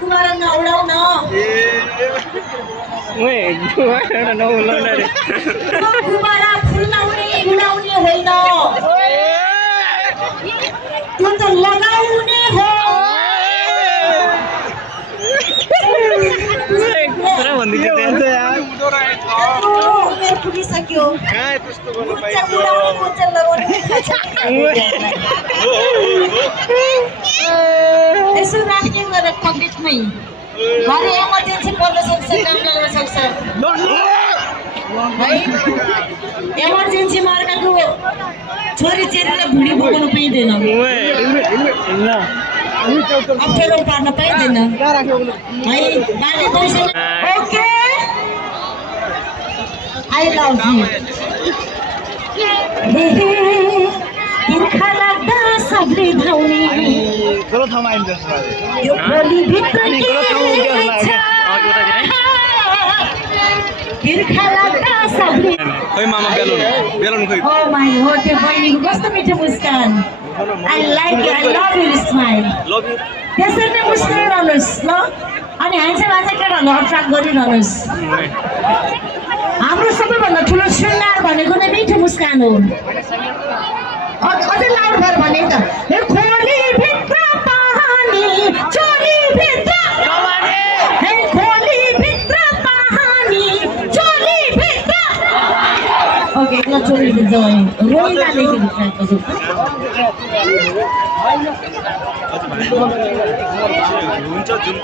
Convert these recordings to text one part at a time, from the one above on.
कुमार नउडाउन कुमारा फुलाउने उडाउने होइन त्यो त लगाउने हो पुगिसक्यो यसो राख्ने गरेर पकेटमै घरि एमर्जेन्सी पर्न सक्छ काम लाग्न सक्छ है एमर्जेन्सीमा अर्काको छोरी चेलीलाई भुँडी बोकाउनु पाइँदैन अप्ठ्यारो पार्न पाइँदैन है बाजे पैसा ओके आई लभ यु तिर्खा लाग्दा सबले धाउने यो खोलीभित्र तिर्खा लाग्दा सबले ओ माई हो त्यो बहिनीको कस्तो मिठो मुस्कान आई लाइक यु आई लभ यु स्माइल त्यसरी नै मुस्काइरहनुहोस् ल अनि ह्यान्डसम आज केटाहरूलाई अट्र्याक्ट गरिरहनुहोस् हाम्रो सबैभन्दा ठुलो शृङ्गार भनेको नै मिठो मुस्कान हो अझै लाउड भएर भने त हे खोलीभित्र पानी चोलीभित्र हे खोलीभित्र पानी चोलीभित्र ओके ल चोलीभित्र जाउँ रोइला लेखेको हुन्छ जुन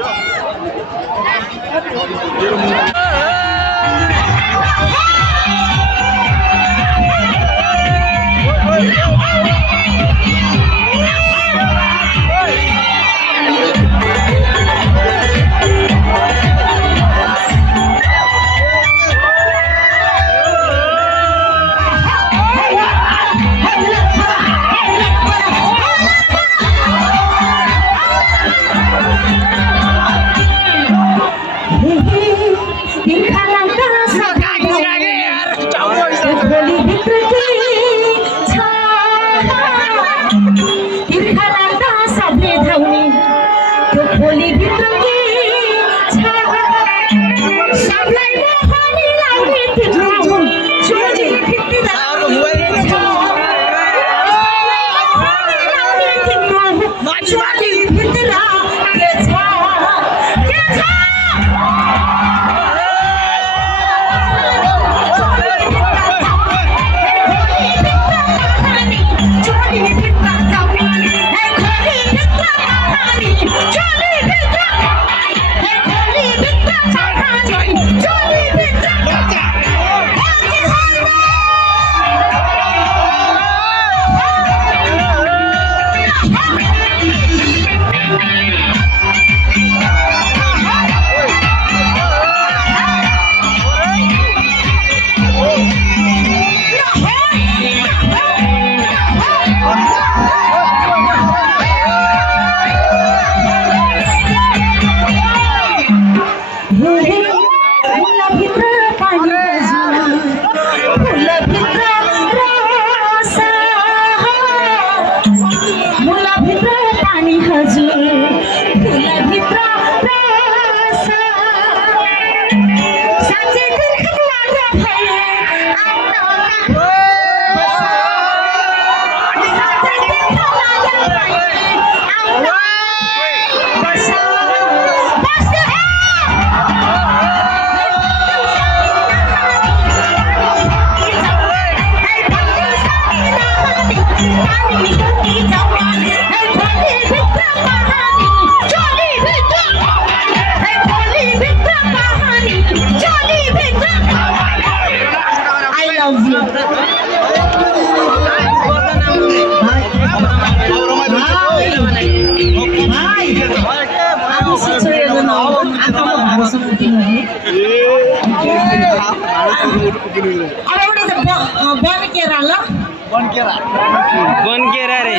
बनकेरा रे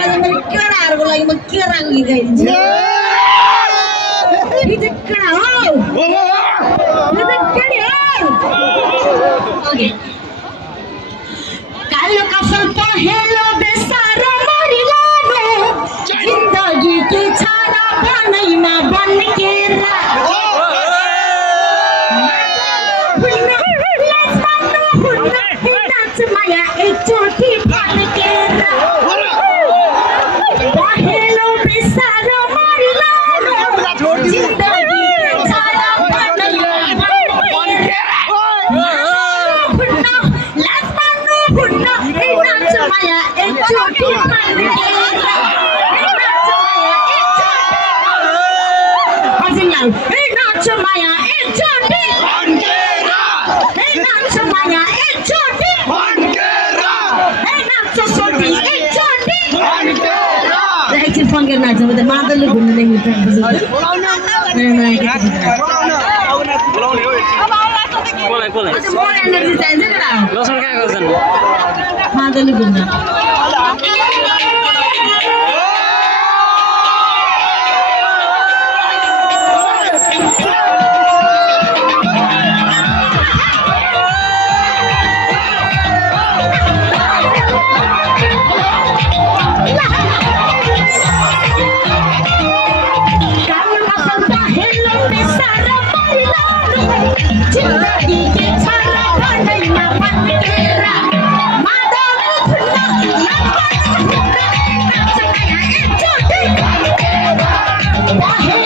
केटाहरुको लागि म के राङ्गी गइदिन्छु यो त केटा हो यो त केटी हो ओके कालो कफल पहेलो बेसारो मरिलानो जिन्दगी की छाडा फङ्केर नाच्छ म त मादलले घुम्नु नै मिल्छ बोलाउने हो एकछिन। मोर एनर्जी चाहिन्छ केटा लसन कहाँ गर्छन् मादलले घुम्न जिंदगी के छाला बनैमा बनकेरा मादल खुल्ला नाच माया एकचोटी बाहे